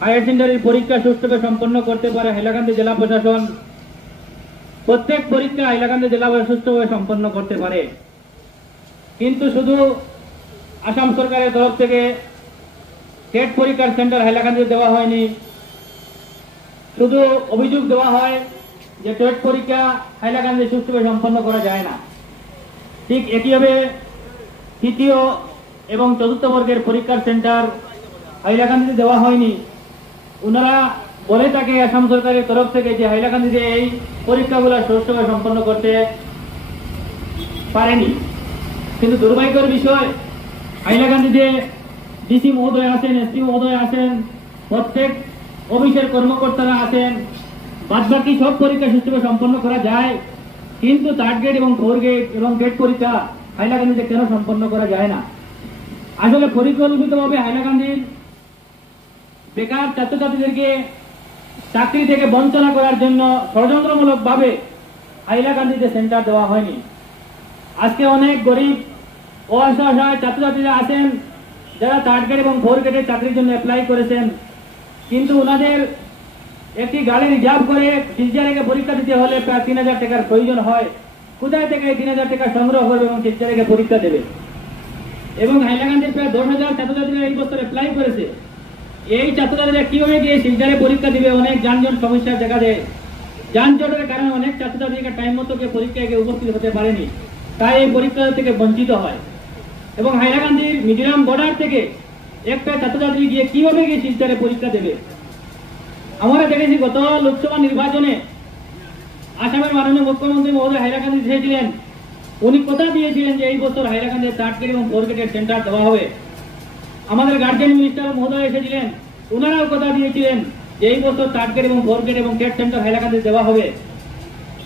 Higher সেকেন্ডারির পরীক্ষা সুষ্ঠুভাবে সম্পন্ন করতে পারে হাইলাকান্দি জেলা প্রশাসন। প্রত্যেক পরীক্ষা হাইলাকান্দি জেলা সুষ্ঠুভাবে সম্পন্ন করতে পারে, কিন্তু শুধু আসাম সরকারের তরফ থেকে টেট পরীক্ষার সেন্টার হাইলাকান্দিতে দেওয়া হয়নি। শুধু অভিযোগ দেওয়া হয় যে টেট পরীক্ষা হাইলাকান্দি সুষ্ঠুভাবে সম্পন্ন করা যায় না। ঠিক একইভাবে তৃতীয় এবং চতুর্থ বর্গের পরীক্ষার সেন্টার হাইলাকান্দিতে দেওয়া হয়নি। ওনারা বলে থাকে আসাম সরকারের তরফ থেকে যে হাইলাকান্দিতে এই পরীক্ষাগুলো সুষ্ঠুভাবে সম্পন্ন করতে পারেনি, কিন্তু দুর্ভাগ্যের বিষয় হাইলাকান্দিতে ডিসি মহোদয় আছেন, এসপি মহোদয় আছেন, প্রত্যেক অফিসের কর্মকর্তারা আছেন, বাদবাকি সব পরীক্ষা সুষ্ঠুভাবে সম্পন্ন করা যায়, কিন্তু থার্ড গ্রেড এবং ফোর গ্রেড এবং গ্রেড পরীক্ষা হাইলাকান্দিতে কেন সম্পন্ন করা যায় না? আসলে পরিকল্পিতভাবে হাইলাকান্দির বেকার ছাত্রছাত্রীদেরকে চাকরি থেকে বঞ্চনা করার জন্য ষড়যন্ত্রমূলকভাবে হাইলাকান্দিতে সেন্টার দেওয়া হয়নি। আজকে অনেক গরিব ও অসহায় ছাত্রছাত্রীরা আছেন যারা থার্ড গ্রেড এবং ফোর গ্রেডের চাকরির জন্য অ্যাপ্লাই করেছেন, কিন্তু ওনাদের একটি গাড়ি রিজার্ভ করে টিচারকে পরীক্ষা দিতে হলে প্রায় ৩,০০০ টাকার প্রয়োজন হয়। কোথায় থেকে এই ৩,০০০ টাকা সংগ্রহ করবে এবং টিচারকে পরীক্ষা দেবে? এবং হাইলাকান্দির প্রায় ১০,০০০ ছাত্রছাত্রীরা এই বছর অ্যাপ্লাই করেছে। এই ছাত্রছাত্রীরা কিভাবে গিয়ে শিলচরে পরীক্ষা দিবে? অনেক যানজট সমস্যার দেখা দেয়। যানজটের কারণে অনেক ছাত্রছাত্রীকে টাইম মতো পরীক্ষায় উপস্থিত হতে পারেনি, তাই এই পরীক্ষা থেকে বঞ্চিত হয়। এবং হাইলাকান্দির মিজোরাম বর্ডার থেকে একটা ছাত্রছাত্রী গিয়ে কিভাবে গিয়ে শিলচরে পরীক্ষা দেবে? আমরা দেখেছি গত লোকসভা নির্বাচনে আসামের মাননীয় মুখ্যমন্ত্রী মহোদয় হাইলাকান্দি এসেছিলেন। উনি কথা দিয়েছিলেন যে এই বছর হাইলাকান্দির থার্ড গ্রেড এবং ফোর গ্রেডের সেন্টার দেওয়া হবে। আমাদের গার্জিয়ান মিনিস্টার মহোদয় এসেছিলেন, ওনারাও কথা দিয়েছিলেন যে এই বছর থার্ড গ্রেড এবং ফোর গ্রেড এবং টেট সেন্টার হাইলাকান্দিতে দেওয়া হবে।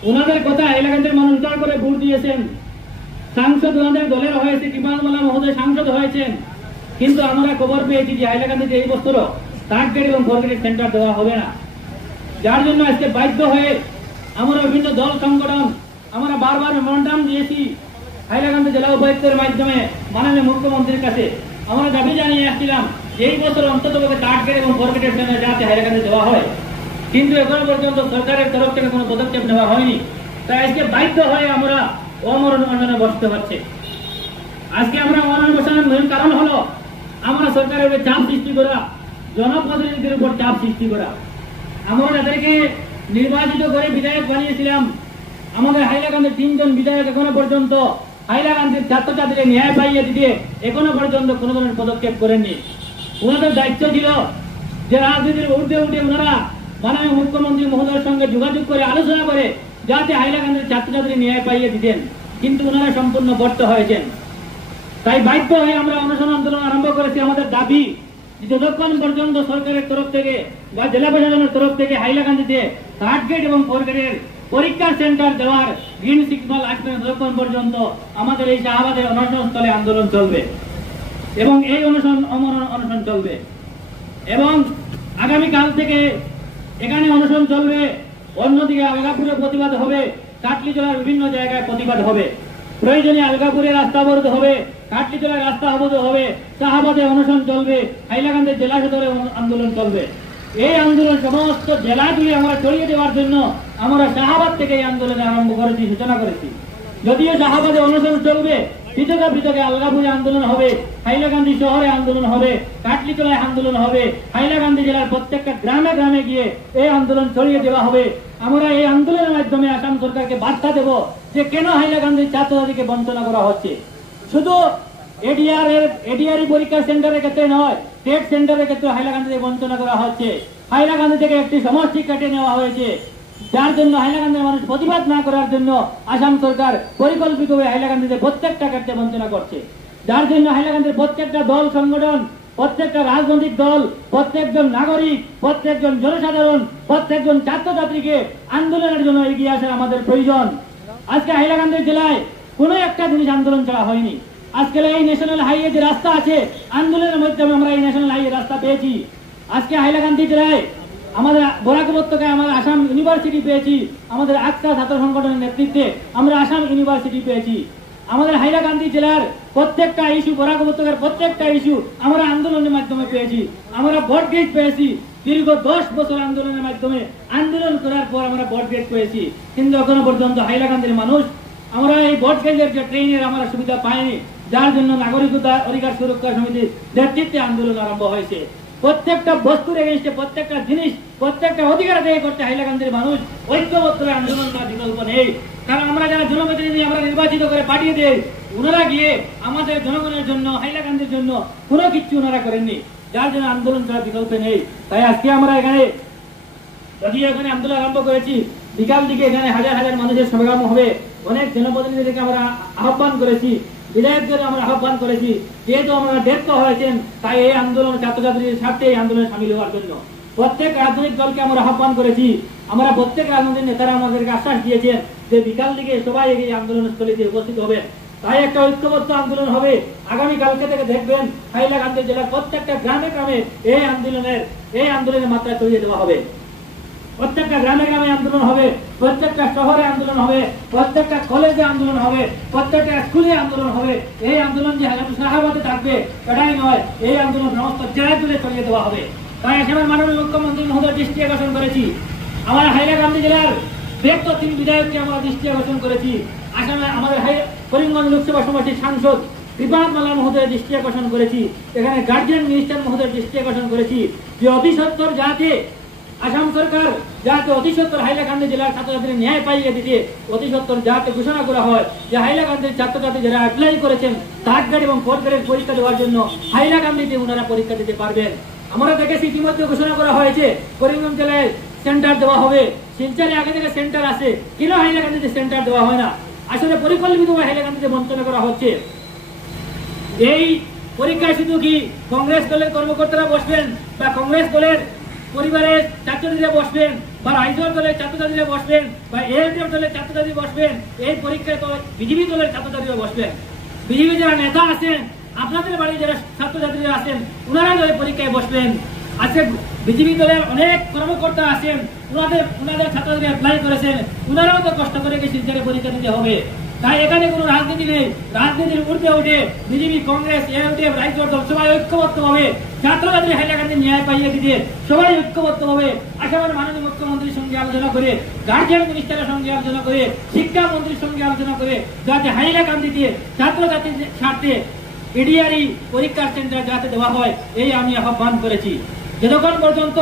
ওনাদের কথা হাইলাকান্দির মানুষ উত্তর করে ভোট দিয়েছেন। সাংসদ ওনাদের দলের হয়েছে, কৃপালমালা মহোদয় সাংসদ হয়েছেন, কিন্তু আমরা খবর পেয়েছি যে হাইলাকান্দিতে এই বছরও থার্ড গ্রেড এবং ফোর গ্রেডের সেন্টার দেওয়া হবে না। যার জন্য আজকে বাধ্য হয়ে আমরা বিভিন্ন দল সংগঠন আমরা বারবার মেমোরান্ডাম দিয়েছি হাইলাকান্দি জেলা উপায়ুক্তের মাধ্যমে মাননীয় মুখ্যমন্ত্রীর কাছে। আমরা দাবি জানিয়ে আসছিলাম যে এই বছর অন্তত থার্ড গ্রেড এবং ফোর গ্রেডের সেন্টার যাতে হাইলাকান্দি দেওয়া হয়, কিন্তু এখনো পর্যন্ত সরকারের তরফ থেকে কোনো পদক্ষেপ নেওয়া হয়নি। তাই আজকে বাধ্য হয়ে আমরা অমরণ অনশনে বসতে হচ্ছে। আজকে আমরা অমরণ বসানোর মূল কারণ হলো আমরা সরকারের উপর চাপ সৃষ্টি করা, জনপ্রতিনিধিদের উপর চাপ সৃষ্টি করা। আমরা তাদেরকে নির্বাচিত করে বিধায়ক বানিয়েছিলাম। আমাদের হাইলাকান্দির ৩ জন বিধায়ক এখনো পর্যন্ত হাইলাকান্দির ছাত্রছাত্রীদের ন্যায় পাইয়ে দিতে এখনো পর্যন্ত কোনো ধরনের পদক্ষেপ করেননি। ওনাদের দায়িত্ব ছিল যে রাজনীতির ঊর্ধ্বে উঠে ওনারা মাননীয় মুখ্যমন্ত্রী মহোদয়ের সঙ্গে যোগাযোগ করে আলোচনা করে যাতে হাইলাকান্দির ছাত্রছাত্রী ন্যায় পাইয়ে দিতেন, কিন্তু ওনারা সম্পূর্ণ ব্যর্থ হয়েছেন। তাই বাধ্য হয়ে আমরা অনশন আন্দোলন আরম্ভ করেছি। আমাদের দাবি যতক্ষণ পর্যন্ত সরকারের তরফ থেকে বা জেলা প্রশাসনের তরফ থেকে হাইলাকান্দিতে থার্ড গ্রেড এবং ফোর গ্রেডের পরীক্ষার সেন্টার দেওয়ার গ্রিন সিগন্যাল আসবে, ততক্ষণ পর্যন্ত আমাদের এই শাহবাগের অনশন স্থলে আন্দোলন চলবে এবং এই অনশন চলবে। এবং আগামীকাল থেকে এখানে অনশন চলবে, অন্যদিকে আলগাপুরে প্রতিবাদ হবে, কাটলি জেলার বিভিন্ন জায়গায় প্রতিবাদ হবে। প্রয়োজনে আলগাপুরে রাস্তা অবরোধ হবে, কাটলি জেলায় রাস্তা অবরোধ হবে, শাহবাগে অনশন চলবে, হাইলাকান্দির জেলা সদরে আন্দোলন চলবে। এই আন্দোলন সমস্ত জেলা জুড়ে আমরা ছড়িয়ে দেওয়ার জন্য আমরা শাহবাগ থেকে এই আন্দোলনে আরম্ভ করেছি, সূচনা করেছি। যদিও শাহবাগে অনশন চলবে, পৃথকে পৃথকে আলগাপুরে আন্দোলন হবে, হাইলাকান্দি শহরে আন্দোলন হবে, কাটলিতলায় আন্দোলন হবে, হাইলাকান্দি জেলার প্রত্যেকটা গ্রামে গ্রামে গিয়ে এই আন্দোলন ছড়িয়ে দেওয়া হবে। আমরা এই আন্দোলনের মাধ্যমে আসাম সরকারকে বার্তা দেব যে কেন হাইলাকান্দির ছাত্রছাত্রীকে বঞ্চনা করা হচ্ছে। শুধু এডিআরই পরীক্ষা সেন্টারের ক্ষেত্রে নয়, টেট সেন্টারের ক্ষেত্রে হাইলাকান্দিতে বঞ্চনা করা হচ্ছে। হাইলাকান্দি থেকে একটি সমষ্টি কেটে নেওয়া হয়েছে, যার জন্য হাইলাকান্দির মানুষ প্রতিবাদ না করার জন্য আসাম সরকার পরিকল্পিতভাবে হাইলাকান্দিতে প্রত্যেকটা ক্ষেত্রে বঞ্চনা করছে। যার জন্য হাইলাকান্দির প্রত্যেকটা দল সংগঠন, প্রত্যেকটা রাজনৈতিক দল, প্রত্যেকজন নাগরিক, প্রত্যেকজন জনসাধারণ, প্রত্যেকজন ছাত্রছাত্রীকে আন্দোলনের জন্য এগিয়ে আসা আমাদের প্রয়োজন। আজকে হাইলাকান্দি জেলায় কোনো একটা জিনিস আন্দোলন ছাড়া হয়নি। আজকে এই ন্যাশনাল হাইওয়ে যে রাস্তা আছে, আন্দোলনের মাধ্যমে আমরা এই ন্যাশনাল হাইওয়ে রাস্তা পেয়েছি। আজকে হাইলাকান্দি জেলায় আমাদের বরাক উপত্যকায় আমরা আসাম ইউনিভার্সিটি পেয়েছি। আমাদের আকসা ছাত্র সংগঠনের নেতৃত্বে আমরা আসাম ইউনিভার্সিটি পেয়েছি। আমাদের হাইলাকান্দি জেলার প্রত্যেকটা ইস্যু, বরাক উপত্যকার প্রত্যেকটা ইস্যু আমরা আন্দোলনের মাধ্যমে পেয়েছি। আমরা ভোট গেট পেয়েছি। দীর্ঘ 10 বছর আন্দোলনের মাধ্যমে আন্দোলন করার পর আমরা ভোট গেট পেয়েছি, কিন্তু এখনো পর্যন্ত হাইলাকান্দির মানুষ আমরা এই ভোট গেটের যে ট্রেনের আমরা সুবিধা পাইনি, যার জন্য নাগরিকতা অধিকার সুরক্ষা সমিতির নেতৃত্বে আন্দোলন আরম্ভ হয়েছে। প্রত্যেকটা বস্তুর এগেইনস্টে, প্রত্যেকটা জিনিস, প্রত্যেকটা অধিকার আদায় করতে হাইলাকান্দির মানুষ ঐক্যবদ্ধ আন্দোলন করার বিকল্প নেই। কারণ আমরা যারা জনপ্রতিনিধি আমরা নির্বাচিত করে পাঠিয়ে দেই, ওনারা গিয়ে আমাদের জনগণের জন্য, হাইলাকান্দির জন্য কোনো কিছু ওনারা করেননি, যার জন্য আন্দোলন করার বিকল্প নেই। তাই আজকে আমরা এখানে আন্দোলন আরম্ভ করেছি। বিকাল দিকে এখানে হাজার হাজার মানুষের সমাগম হবে। অনেক জনপ্রতিনিধিকে আমরা আহ্বান করেছি, বিধায়কদের আমরা আহ্বান করেছি, যেহেতু আমরা ব্যর্থ হয়েছেন তাই এই আন্দোলন ছাত্রছাত্রীদের স্বার্থে এই আন্দোলনে সামিল হওয়ার জন্য প্রত্যেক রাজনৈতিক দলকে আমরা আহ্বান করেছি। আমরা প্রত্যেক রাজনৈতিক নেতারা আমাদেরকে আশ্বাস দিয়েছেন যে বিকাল দিকে সবাই এই আন্দোলন স্থলীতে উপস্থিত হবে। তাই একটা ঐক্যবদ্ধ আন্দোলন হবে। আগামী কালকে থেকে দেখবেন হাইলাকান্দি জেলার প্রত্যেকটা গ্রামে গ্রামে এই আন্দোলনের মাত্রা ছড়িয়ে দেওয়া হবে। প্রত্যেকটা গ্রামে গ্রামে আন্দোলন হবে, প্রত্যেকটা শহরে আন্দোলন হবে, প্রত্যেকটা কলেজে আন্দোলন হবে, প্রত্যেকটা স্কুলে আন্দোলন হবে। এই আন্দোলন যে শাহাবাদে থাকবে এটাই নয়, এই আন্দোলন সমস্ত জেলায় জুড়ে ছড়িয়ে দেওয়া হবে। তাই আসামের মাননীয় মুখ্যমন্ত্রী মহোদয় দৃষ্টি আকর্ষণ করেছি। আমার হাইলাকান্দি জেলার ৩ বিধায়ককে আমরা দৃষ্টি আকর্ষণ করেছি। আসামে আমাদের করিমগঞ্জ লোকসভা সমষ্টির সাংসদ কৃপানাথ মাল্লা মহোদয়ের দৃষ্টি আকর্ষণ করেছি। এখানে গার্জিয়ান মিনিস্টার মহোদয়ের দৃষ্টি আকর্ষণ করেছি যে অতি সত্বর যাতে আসাম সরকার যাতে অতি সত্বর হাইলাকান্দি জেলার ছাত্রছাত্রীদের ন্যায় পাইয়ে দিতে অতি সত্বর যাতে ঘোষণা করা হয় যে হাইলাকান্দির ছাত্রছাত্রী যারা অ্যাপ্লাই করেছেন থার্ড গ্রেড এবং ফোর্থ গ্রেডের পরীক্ষা দেওয়ার জন্য হাইলাকান্দিতে ওনারা পরীক্ষা দিতে পারবেন। আমরা দেখেছি ইতিমধ্যে ঘোষণা করা হয়েছে করিমগঞ্জ জেলায় সেন্টার দেওয়া হবে। শিলচরে আগে থেকে সেন্টার আছে, কেন হাইলাকান্দিতে সেন্টার দেওয়া হয় না? আসলে পরিকল্পিতভাবে হাইলাকান্দিতে বঞ্চনা করা হচ্ছে। এই পরীক্ষায় শুধু কি কংগ্রেস দলের কর্মকর্তারা বসবেন বা কংগ্রেস দলের পরিবারের ছাত্রছাত্রীরা বসবেন বা আইজল দলের ছাত্রছাত্রীরা বসবেন বা এএলডিএফ দলের ছাত্রছাত্রী বসবেন, এই পরীক্ষায় তো বিজেপি দলের ছাত্রছাত্রীরা বসবেন। বিজেপি যারা নেতা আছেন, আপনাদের বাড়ির যারা ছাত্রছাত্রীরা আছেন, ওনারা এই পরীক্ষায় বসবেন। আজকে বিজেপি দলের অনেক কর্মকর্তা আছেন, ওনাদের ছাত্রছাত্রী অ্যাপ্লাই করেছেন, ওনারাও তো কষ্ট করে শিলচরে পরীক্ষা দিতে হবে। তাই এখানে কোনো রাজনীতি নেই। রাজনীতির ঊর্ধ্বে উঠে বিজেপি, কংগ্রেস, এএলডিএফ, রাইজল দল সবাই ঐক্যবদ্ধভাবে ছাত্রছাত্রী হাইলাকান্দি ন্যায় পাইয়ে দিতে সবাই ঐক্যবদ্ধভাবে আসামের মাননীয় মুখ্যমন্ত্রীর সঙ্গে আলোচনা করে, গার্জিয়ান মিনিস্টারের সঙ্গে আলোচনা করে, শিক্ষামন্ত্রীর সঙ্গে আলোচনা করে যাতে হাইলাকান্দিতে ছাত্রছাত্রীদের স্বার্থে এডিআরই পরীক্ষার সেন্টার যাতে দেওয়া হয়, এই আমি আহ্বান করেছি। যতক্ষণ পর্যন্ত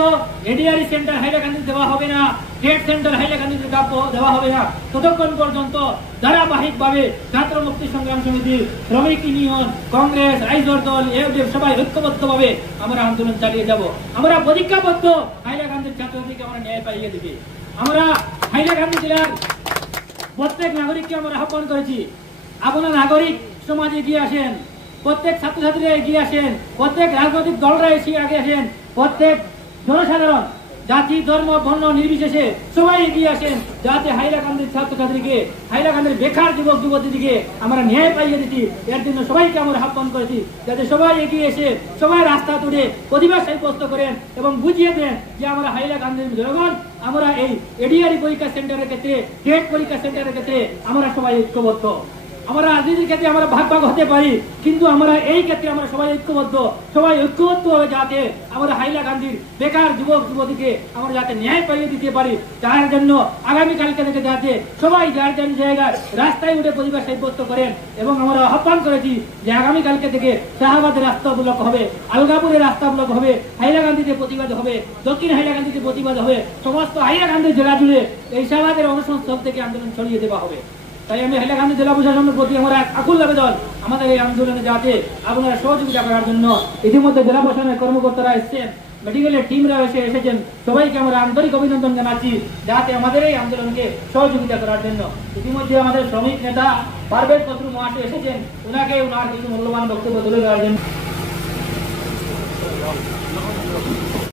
এডিআরই সেন্টার হাইলাকান্দিতে দেওয়া হবে না, ট্রেড সেন্টার হাইলাকান্দিতে দেওয়া হবে না, ততক্ষণ পর্যন্ত ধারাবাহিকভাবে ছাত্র মুক্তি সংগ্রাম সমিতি, শ্রমিক ইউনিয়ন, কংগ্রেস, রাইজল দল, এএলডিএফ সবাই ঐক্যবদ্ধভাবে আমরা আন্দোলন চালিয়ে যাব। আমরা প্রতিজ্ঞাবদ্ধ হাইলাকান্দির ছাত্রছাত্রীকে আমরা ন্যায় পাইয়ে দিবে। আমরা হাইলাকান্দি জেলার প্রত্যেক নাগরিককে আমরা আহ্বান করেছি, আপনারা নাগরিক সমাজে এগিয়ে আসেন, প্রত্যেক ছাত্রছাত্রীরা এগিয়ে আসেন, প্রত্যেক রাজনৈতিক দলরা এসে আগে আসেন, প্রত্যেক জনসাধারণ জাতি, ধর্ম, বর্ণ নির্বিশেষে সবাই এগিয়ে আসেন যাতে হাইলাকান্দির ছাত্রছাত্রীকে, হাইলাকান্দির বেকার যুবক যুবতীকে আমরা ন্যায় পাইয়ে দিচ্ছি। এর জন্য সবাইকে আমরা আহ্বান করেছি যাতে সবাই এগিয়ে এসে সবাই রাস্তা তুলে প্রতিবাদ সাব্যস্ত করেন এবং বুঝিয়ে দেন যে আমরা হাইলাকান্দির জনগণ আমরা এই এডিআরই পরীক্ষা সেন্টারের ক্ষেত্রে, টেট পরীক্ষা সেন্টারের ক্ষেত্রে আমরা সবাই ঐক্যবদ্ধ। আমরা রাজনীতির ক্ষেত্রে আমরা ভাগ ভাগ হতে পারি, কিন্তু আমরা এই ক্ষেত্রে আমরা সবাই ঐক্যবদ্ধ হয়ে যাতে আমরা হাইলাকান্দির বেকার যুবক যুবতীকে আমরা যাতে ন্যায় পাইয়ে দিতে পারি, তার জন্য আগামীকালকে থেকে যাতে সবাই যার যার জায়গায় রাস্তায় উঠে প্রতিবাদ সাব্যস্ত করেন। এবং আমরা আহ্বান করেছি যে আগামীকালকে থেকে শাহাবাদের রাস্তা ব্লক হবে, আলগাপুরের রাস্তা ব্লক হবে, হাইলাকান্দিতে প্রতিবাদ হবে, দক্ষিণ হাইলাকান্দিতে প্রতিবাদ হবে, সমস্ত হাইলাকান্দি জেলা জুড়ে এই শাহাবাদের অনশনস্থল থেকে আন্দোলন ছড়িয়ে দেওয়া হবে। তাই আমি হাইলাকান্দি জেলা প্রশাসনের প্রতি আমরা আকুল আবেদন, আমাদের এই আন্দোলনে যাতে আপনারা সহযোগিতা করার জন্য ইতিমধ্যে জেলা প্রশাসনের কর্মকর্তারা এসেছেন, মেডিকেলের টিমরা এসেছেন, সবাইকে আমরা আন্তরিক অভিনন্দন জানাচ্ছি যাতে আমাদের এই আন্দোলনকে সহযোগিতা করার জন্য। ইতিমধ্যে আমাদের শ্রমিক নেতা পারভেজ ফখরুল মহাশয় এসেছেন, ওনাকে ওনার কিছু মূল্যবান বক্তব্য তুলে দেওয়ার জন্য।